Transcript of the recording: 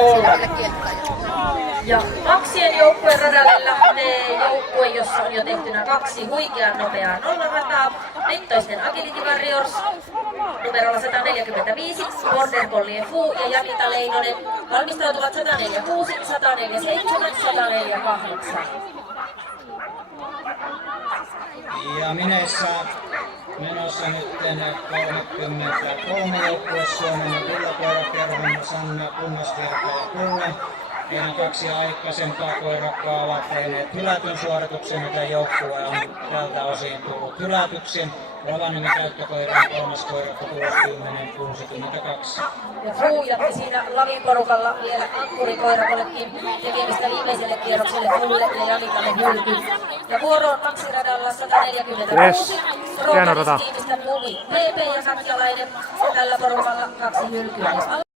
olla. Ja kaksien joukkueen radalle lähtee joukkue, jossa on jo tehtynä 2 huikean nopeaa nollarataa. Vittoisten Agility Warriors numerolla 145, Border Collie Fu ja Janita Leinonen valmistautuvat 146, 147, 148. Ja mineissä menossa nyt 33 joukkue Suomen villakoirakerhon Sanna Kunnasvirta ja Kulle. Meidän 2 aikaisempaa koirakkaa ovat tehneet hylätyn suorituksen, joten joukkue on tältä osin tullut hylätyksi. Rovaniemen käyttökoira on 3. koirakka 60-62. Ja Fu jätti siinä Lavin porukalla vielä ankkurikoirakollekin tekemistä viimeiselle kierrokselle Fulle ja Janitalle hylky. Ja vuoroon maksiradalla 146. Roopelis tiimistä Muvi PP ja Sakjalainen. Tällä porukalla 2 hylkyä.